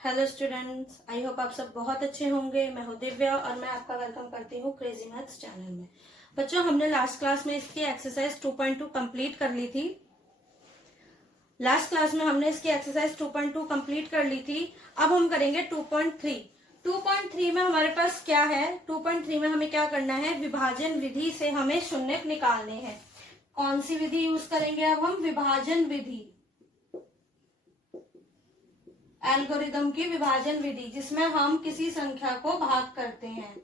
Hello students, I hope आप सब बहुत अच्छे होंगे। मैं हूँ दिव्या और मैं आपका वेलकम करती हूँ क्रेजी मैथ्स चैनल में। बच्चों, हमने लास्ट क्लास में इसकी एक्सरसाइज 2.2 कंप्लीट कर ली थी। लास्ट क्लास में हमने इसकी एक्सरसाइज 2.2 कंप्लीट कर ली थी। अब हम करेंगे 2.3। 2.3 में हमारे पास क्या है? 2.3 में हमें क्या करना है? विभाजन विधि से हमें शून्य निकालने हैं। कौन सी विधि यूज करेंगे? अब हम विभाजन विधि, एल्गोरिदम की विभाजन विधि, जिसमें हम किसी संख्या को भाग करते हैं।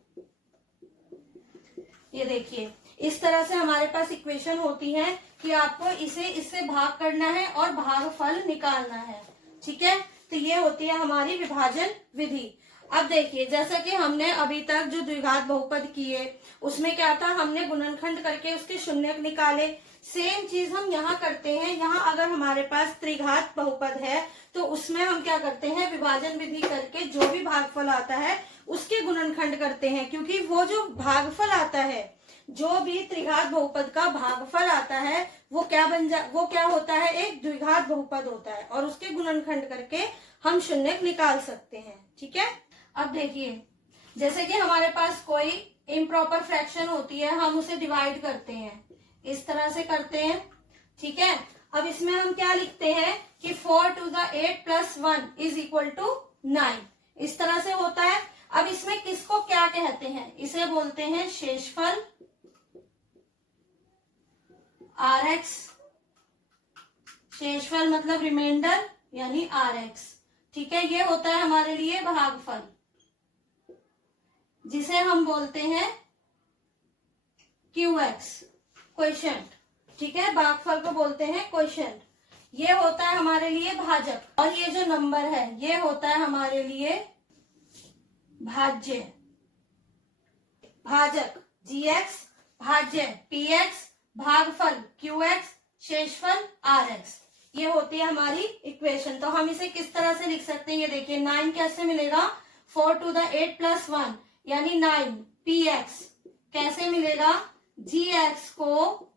ये देखिए, इस तरह से हमारे पास इक्वेशन होती है कि आपको इसे इससे भाग करना है और भागफल निकालना है। ठीक है, तो ये होती है हमारी विभाजन विधि। अब देखिए, जैसा कि हमने अभी तक जो द्विघात बहुपद किए उसमें क्या था, हमने गुणनखंड करके उसके शून्यक निकाले। सेम चीज हम यहाँ करते हैं। यहाँ अगर हमारे पास त्रिघात बहुपद है तो उसमें हम क्या करते हैं? विभाजन विधि करके जो भी भागफल आता है उसके गुणनखंड करते हैं, क्योंकि वो जो भागफल आता है, जो भी त्रिघात बहुपद का भागफल आता है, वो क्या होता है? एक द्विघात बहुपद होता है और उसके गुणनखंड करके हम शून्यक निकाल सकते हैं। ठीक है, अब देखिए, जैसे कि हमारे पास कोई इम्प्रॉपर फ्रैक्शन होती है, हम उसे डिवाइड करते हैं, इस तरह से करते हैं। ठीक है, अब इसमें हम क्या लिखते हैं कि 4 to the 8 plus 1 is equal to 9। इस तरह से होता है। अब इसमें किसको क्या कहते हैं? इसे बोलते हैं शेषफल, RX। शेषफल मतलब रिमाइंडर यानी RX। ठीक है, ये होता है हमारे लिए भागफल, जिसे हम बोलते हैं QX, क्वोशिएंट। ठीक है, भागफल को बोलते हैं क्वोशिएंट। ये होता है हमारे लिए भाजक, और ये जो नंबर है ये होता है हमारे लिए भाज्य। भाजक GX, भाज्य PX, भागफल QX, शेषफल RX। ये होती है हमारी इक्वेशन। तो हम इसे किस तरह से लिख सकते हैं? ये देखिए, 9 कैसे मिलेगा? 4 to the 8 plus 1 यानी 9 PX कैसे मिलेगा? GX को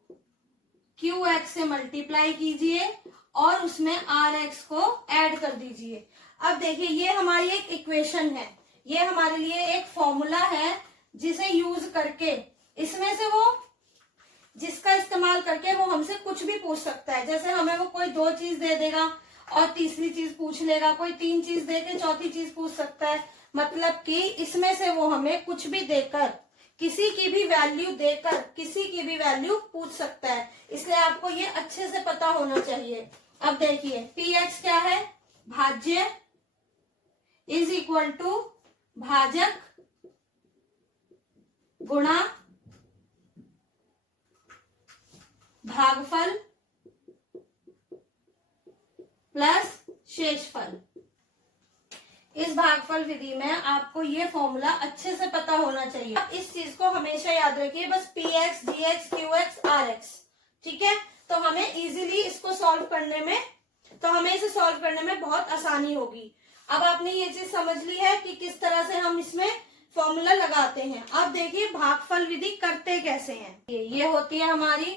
QX से मल्टीप्लाई कीजिए और उसमें RX को ऐड कर दीजिए। अब देखिए, ये हमारी एक इक्वेशन है, ये हमारे लिए एक फॉर्मूला है जिसे यूज करके इसमें से वो जिसका इस्तेमाल करके वो हमसे कुछ भी पूछ सकता है। जैसे हमें वो कोई 2 चीज दे देगा और तीसरी चीज पूछ लेगा, कोई 3 चीज दे के चौथी चीज पूछ सकता है। मतलब कि इसमें से वो हमें कुछ भी देकर, किसी की भी वैल्यू देकर किसी की भी वैल्यू पूछ सकता है। इसलिए आपको ये अच्छे से पता होना चाहिए। अब देखिए, PX क्या है? भाज्य इज इक्वल टू भाजक गुणा भागफल प्लस शेषफल। इस भागफल विधि में आपको ये फॉर्मूला अच्छे से पता होना चाहिए। इस चीज को हमेशा याद रखिए, बस PX, GX, QX, RX। ठीक है, तो हमें इजीली इसको सॉल्व करने में इसे सॉल्व करने में बहुत आसानी होगी। अब आपने ये चीज समझ ली है कि किस तरह से हम इसमें फॉर्मूला लगाते हैं। अब देखिए, भागफल विधि करते कैसे हैं। ये होती है हमारी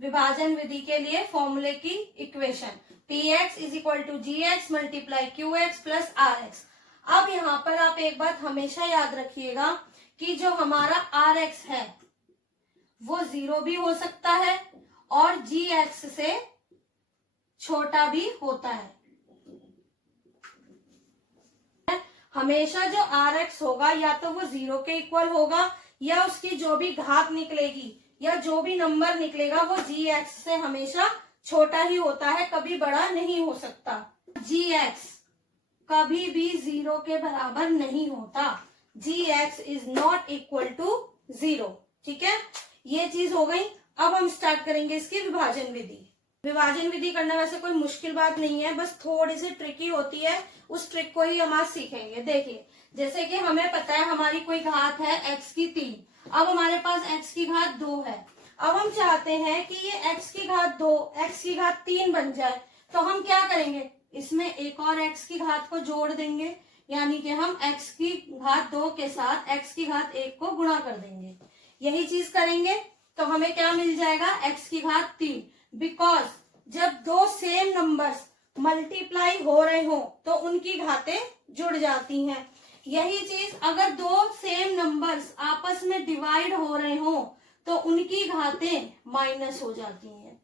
विभाजन विधि के लिए फॉर्मूले की equation, PX is equal to GX multiply QX plus RX। अब यहाँ पर आप एक बात हमेशा याद रखिएगा कि जो हमारा RX है वो 0 भी हो सकता है और GX से छोटा भी होता है। हमेशा जो RX होगा या तो वो 0 के इक्वल होगा, या उसकी जो भी घात निकलेगी या जो भी नंबर निकलेगा वो GX से हमेशा छोटा ही होता है, कभी बड़ा नहीं हो सकता। GX कभी भी 0 के बराबर नहीं होता। GX is not equal to 0। ठीक है, ये चीज हो गई। अब हम स्टार्ट करेंगे इसकी विभाजन विधि। विभाजन विधि करना वैसे कोई मुश्किल बात नहीं है, बस थोड़ी सी ट्रिकी होती है। उस ट्रिक को ही हम आज सीखेंगे। देखिए, जैसे कि हमें पता है हमारी कोई घात है x की 3। अब हमारे पास x की घात 2 है। अब हम चाहते हैं कि ये x की घात 2 x की घात 3 बन जाए, तो हम क्या करेंगे? इसमें एक और x की घात को जोड़ देंगे, यानी कि हम x की घात 2 के साथ x की घात 1 को गुणा कर देंगे। यही चीज करेंगे तो हमें क्या मिल जाएगा? x की घात 3। बिकॉज जब दो सेम नंबर्स मल्टीप्लाई हो रहे हो तो उनकी घातें जुड़ जाती हैं। यही चीज अगर दो सेम नंबर्स आपस में डिवाइड हो रहे हो तो उनकी घातें माइनस हो जाती हैं।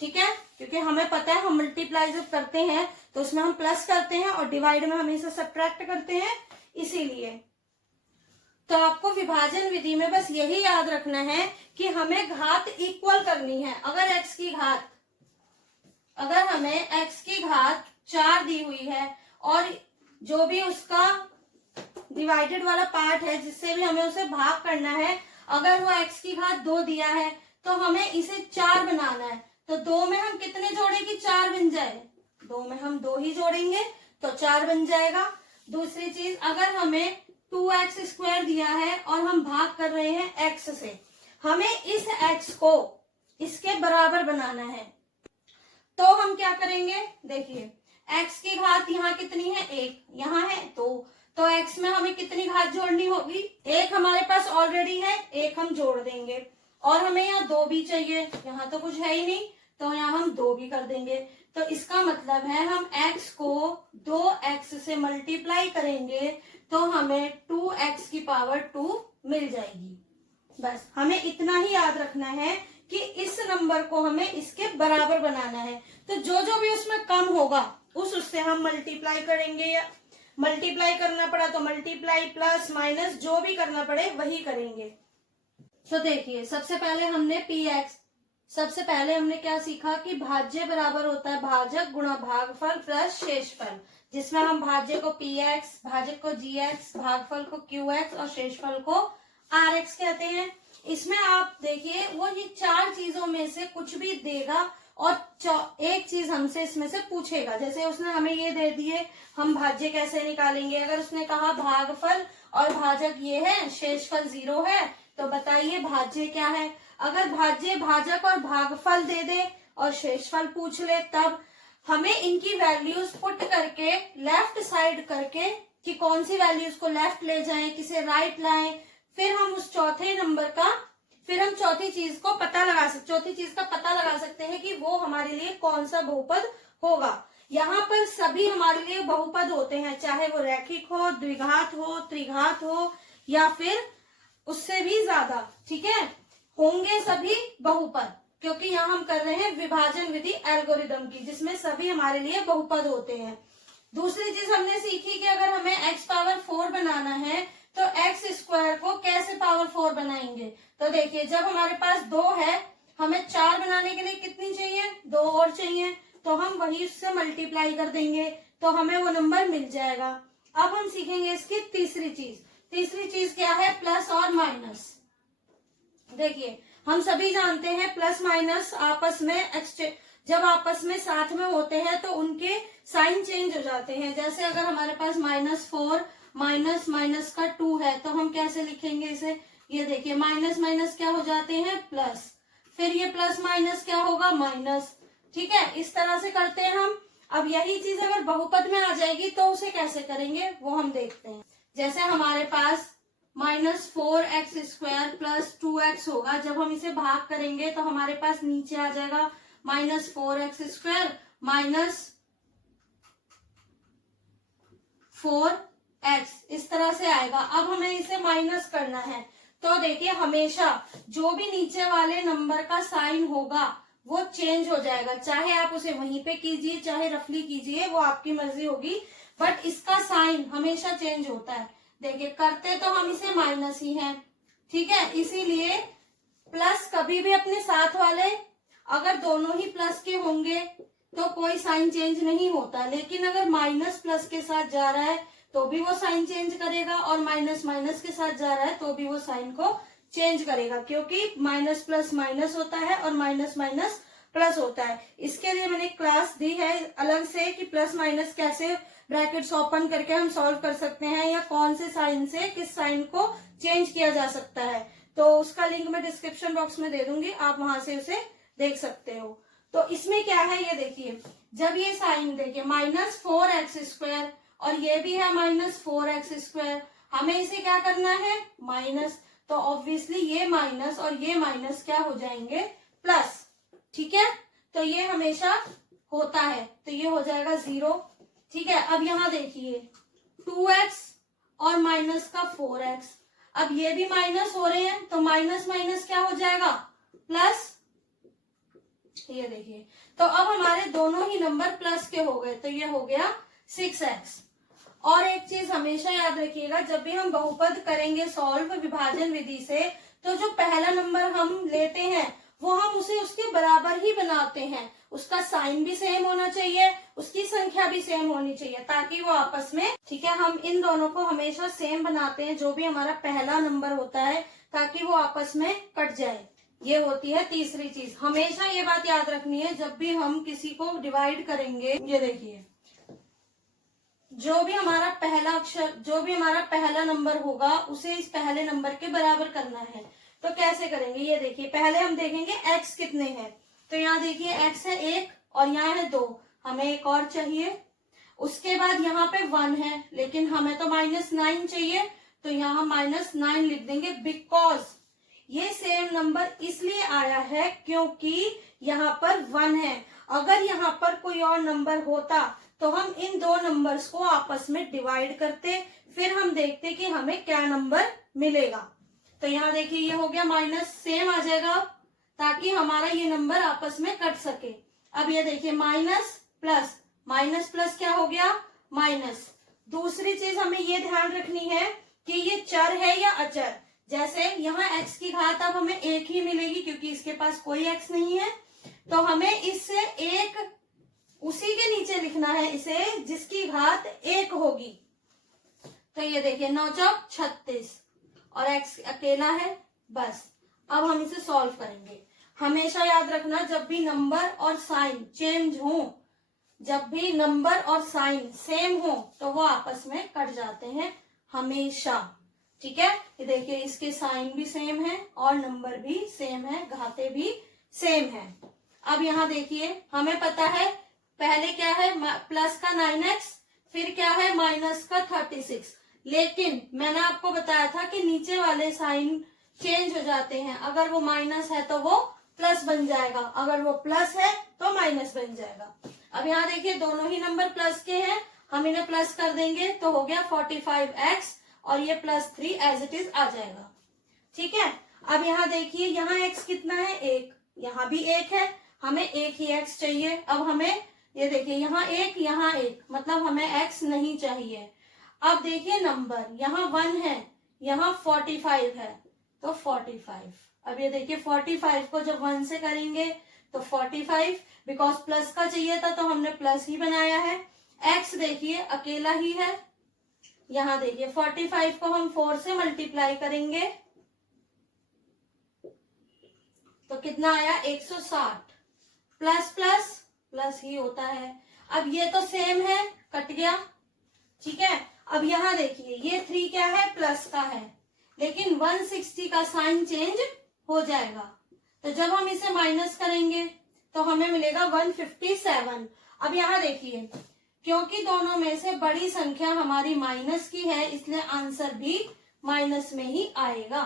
ठीक है, क्योंकि हमें पता है हम मल्टीप्लाई जब करते हैं तो उसमें हम प्लस करते हैं और डिवाइड में हमेशा सब्ट्रैक्ट करते हैं, इसीलिए। तो आपको विभाजन विधि में बस यही याद रखना है कि हमें घात इक्वल करनी है। अगर हमें x की घात 4 दी हुई है और जो भी उसका डिवाइडेड वाला पार्ट है जिससे भी हमें उसे भाग करना है, अगर वो x की घात 2 दिया है तो हमें इसे 4 बनाना है। तो 2 में हम कितने जोड़े कि 4 बन जाए? 2 में हम 2 ही जोड़ेंगे तो 4 बन जाएगा। दूसरी चीज, अगर हमें 2x² दिया है और हम भाग कर रहे हैं x से, हमें इस x को इसके बराबर बनाना है। तो हम क्या करेंगे, देखिए x की घात यहाँ कितनी है? 1 यहाँ है। तो x में हमें कितनी घात जोड़नी होगी? 1 हमारे पास ऑलरेडी है, 1 हम जोड़ देंगे। और हमें यहाँ 2 भी चाहिए, यहाँ तो कुछ है ही नहीं तो यहाँ हम 2 भी कर देंगे। तो इसका मतलब है हम x को 2x से मल्टीप्लाई करेंगे तो हमें 2x की पावर 2 मिल जाएगी। बस हमें इतना ही याद रखना है कि इस नंबर को हमें इसके बराबर बनाना है। तो जो जो भी उसमें कम होगा उससे हम मल्टीप्लाई करेंगे, या मल्टीप्लाई करना पड़ा तो मल्टीप्लाई, प्लस माइनस जो भी करना पड़े वही करेंगे। तो देखिए सबसे पहले हमने क्या सीखा कि भाज्य बराबर होता है भाजक गुणा भागफल प्लस शेषफल, जिसमें हम भाज्य को px, भाजक को gx, भागफल को qx और शेषफल को rx कहते हैं। इसमें आप देखिए वो ये 4 चीजों में से कुछ भी देगा और एक चीज हमसे इसमें से पूछेगा। जैसे उसने हमें ये दे दिए, हम भाज्य कैसे निकालेंगे? अगर उसने कहा भागफल और भाजक ये है, शेषफल 0 है, तो बताइए भाज्य क्या है? अगर भाज्य भाजक और भागफल दे दे और शेषफल पूछ ले, तब हमें इनकी वैल्यूज पुट करके लेफ्ट साइड करके कि कौन सी वैल्यूज को लेफ्ट ले जाएं, किसे राइट लाएं, फिर हम उस चौथी चीज का पता लगा सकते हैं कि वो हमारे लिए कौन सा बहुपद होगा। यहाँ पर सभी हमारे लिए बहुपद होते हैं, चाहे वो रैखिक हो, द्विघात हो, त्रिघात हो या फिर उससे भी ज्यादा। ठीक है, होंगे सभी बहुपद, क्योंकि यहाँ हम कर रहे हैं विभाजन विधि एल्गोरिदम की, जिसमें सभी हमारे लिए बहुपद होते हैं। दूसरी चीज हमने सीखी कि अगर हमें x पावर 4 बनाना है तो x² को कैसे पावर 4 बनाएंगे। तो देखिए जब हमारे पास 2 है, हमें 4 बनाने के लिए कितनी चाहिए? 2 और चाहिए, तो हम वही उससे मल्टीप्लाई कर देंगे तो हमें वो नंबर मिल जाएगा। अब हम सीखेंगे इसकी तीसरी चीज क्या है? प्लस और माइनस। देखिए हम सभी जानते हैं प्लस माइनस जब आपस में साथ में होते हैं तो उनके साइन चेंज हो जाते हैं। जैसे अगर हमारे पास -4 माइनस माइनस का 2 है तो हम कैसे लिखेंगे इसे? ये देखिए माइनस माइनस क्या हो जाते हैं? प्लस, फिर ये प्लस माइनस क्या होगा? माइनस। ठीक है, इस तरह से करते हैं हम। अब यही चीज अगर बहुपद में आ जाएगी तो उसे कैसे करेंगे वो हम देखते हैं। जैसे हमारे पास -4x² प्लस 2x होगा, जब हम इसे भाग करेंगे तो हमारे पास नीचे आ जाएगा -4x² माइनस 4x, इस तरह से आएगा। अब हमें इसे माइनस करना है तो देखिए हमेशा जो भी नीचे वाले नंबर का साइन होगा वो चेंज हो जाएगा, चाहे आप उसे वहीं पे कीजिए चाहे रफली कीजिए, वो आपकी मर्जी होगी, बट इसका साइन हमेशा चेंज होता है। देखिए करते तो हम इसे माइनस ही हैं, ठीक है, इसीलिए प्लस कभी भी अपने साथ वाले अगर दोनों ही प्लस के होंगे तो कोई साइन चेंज नहीं होता, लेकिन अगर माइनस प्लस के साथ जा रहा है तो भी वो साइन चेंज करेगा और माइनस माइनस के साथ जा रहा है तो भी वो साइन को चेंज करेगा, क्योंकि माइनस प्लस माइनस होता है और माइनस माइनस प्लस होता है। इसके लिए मैंने क्लास दी है अलग से कि प्लस माइनस कैसे ब्रैकेट्स ओपन करके हम सॉल्व कर सकते हैं या कौन से साइन से किस साइन को चेंज किया जा सकता है, तो उसका लिंक मैं डिस्क्रिप्शन बॉक्स में दे दूंगी, आप वहां से उसे देख सकते हो। तो इसमें क्या है ये देखिए, जब ये साइन देखिए -4x² और ये भी है -4x², हमें इसे क्या करना है? माइनस, तो ऑब्वियसली ये माइनस और ये माइनस क्या हो जाएंगे? प्लस। ठीक है, तो ये हमेशा होता है तो ये हो जाएगा 0। ठीक है, अब यहाँ देखिए 2x और माइनस का 4x, अब ये भी माइनस हो रहे हैं तो माइनस माइनस क्या हो जाएगा प्लस। ये देखिए तो अब हमारे दोनों ही नंबर प्लस के हो गए तो ये हो गया 6x। और एक चीज हमेशा याद रखिएगा, जब भी हम बहुपद करेंगे सॉल्व विभाजन विधि से, तो जो पहला नंबर हम लेते हैं वो हम उसे उसके बराबर ही बनाते हैं। उसका साइन भी सेम होना चाहिए, उसकी संख्या भी सेम होनी चाहिए ताकि वो आपस में, ठीक है, हम इन दोनों को हमेशा सेम बनाते हैं जो भी हमारा पहला नंबर होता है, ताकि वो आपस में कट जाए। ये होती है तीसरी चीज। हमेशा ये बात याद रखनी है जब भी हम किसी को डिवाइड करेंगे। ये देखिए जो भी हमारा पहला अक्षर, जो भी हमारा पहला नंबर होगा उसे इस पहले नंबर के बराबर करना है। तो कैसे करेंगे, ये देखिए पहले हम देखेंगे x कितने हैं। तो यहाँ देखिए x है 1 और यहाँ है 2, हमें एक और चाहिए। उसके बाद यहाँ पे 1 है लेकिन हमें तो -9 चाहिए, तो यहाँ -9 लिख देंगे। बिकॉज ये सेम नंबर इसलिए आया है क्योंकि यहाँ पर 1 है। अगर यहाँ पर कोई और नंबर होता तो हम इन दो नंबर्स को आपस में डिवाइड करते, फिर हम देखते कि हमें क्या नंबर मिलेगा। तो यहाँ देखिए ये हो गया माइनस, सेम आ जाएगा ताकि हमारा ये नंबर आपस में कट सके। अब ये देखिए माइनस प्लस क्या हो गया माइनस। दूसरी चीज हमें ये ध्यान रखनी है कि ये चर है या अचर। जैसे यहाँ x की घात अब हमें 1 ही मिलेगी क्योंकि इसके पास कोई x नहीं है, तो हमें इससे एक उसी के नीचे लिखना है इसे जिसकी घात 1 होगी। तो ये देखिए 9 चौक 36 और x अकेला है बस। अब हम इसे सॉल्व करेंगे। हमेशा याद रखना जब भी नंबर और साइन चेंज हो, जब भी नंबर और साइन सेम हो तो वो आपस में कट जाते हैं हमेशा। ठीक है, ये देखिए इसके साइन भी सेम है और नंबर भी सेम है, घाते भी सेम है। अब यहाँ देखिए हमें पता है पहले क्या है प्लस का 9x, फिर क्या है माइनस का 36, लेकिन मैंने आपको बताया था कि नीचे वाले साइन चेंज हो जाते हैं। अगर वो माइनस है तो वो प्लस बन जाएगा, अगर वो प्लस है तो माइनस बन जाएगा। अब यहाँ देखिए दोनों ही नंबर प्लस के हैं, हम इन्हें प्लस कर देंगे तो हो गया 45x और ये +3 एज इट इज आ जाएगा। ठीक है, अब यहाँ देखिए यहाँ x कितना है 1, यहाँ भी 1 है, हमें एक ही x चाहिए। अब हमें ये देखिए यहाँ 1 मतलब हमें x नहीं चाहिए। अब देखिए नंबर यहाँ 1 है, यहाँ 45 है तो 45। अब ये देखिए 45 को जब 1 से करेंगे तो 45, बिकॉज प्लस का चाहिए था तो हमने प्लस ही बनाया है। x देखिए अकेला ही है। यहाँ देखिए 45 को हम 4 से मल्टीप्लाई करेंगे तो कितना आया 160। प्लस प्लस प्लस ही होता है। अब ये तो सेम है, कट गया। ठीक है, अब यहाँ देखिए ये 3 क्या है प्लस का है, लेकिन 160 का साइन चेंज हो जाएगा। तो जब हम इसे माइनस करेंगे तो हमें मिलेगा 157। अब यहाँ देखिए क्योंकि दोनों में से बड़ी संख्या हमारी माइनस की है इसलिए आंसर भी माइनस में ही आएगा।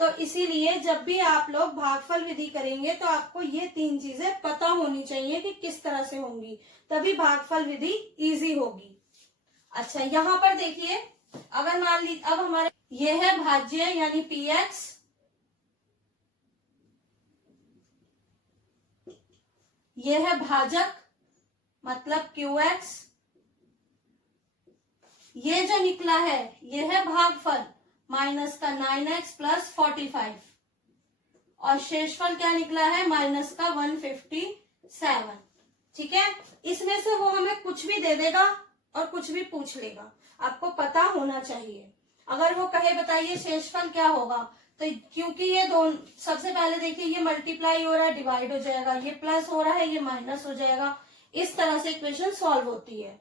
तो इसीलिए जब भी आप लोग भागफल विधि करेंगे तो आपको ये 3 चीजें पता होनी चाहिए कि किस तरह से होंगी, तभी भागफल विधि इजी होगी। अच्छा यहाँ पर देखिए अगर मान ली अब हमारे ये है भाज्य यानी px, ये है भाजक मतलब qx, ये जो निकला है ये है भागफल माइनस का 9x + 45 और शेषफल क्या निकला है माइनस का 157। ठीक है, इसमें से वो हमें कुछ भी दे देगा और कुछ भी पूछ लेगा, आपको पता होना चाहिए। अगर वो कहे बताइए शेषफल क्या होगा, तो क्योंकि ये दोनों सबसे पहले देखिए ये मल्टीप्लाई हो रहा है डिवाइड हो जाएगा, ये प्लस हो रहा है ये माइनस हो जाएगा। इस तरह से इक्वेशन सॉल्व होती है।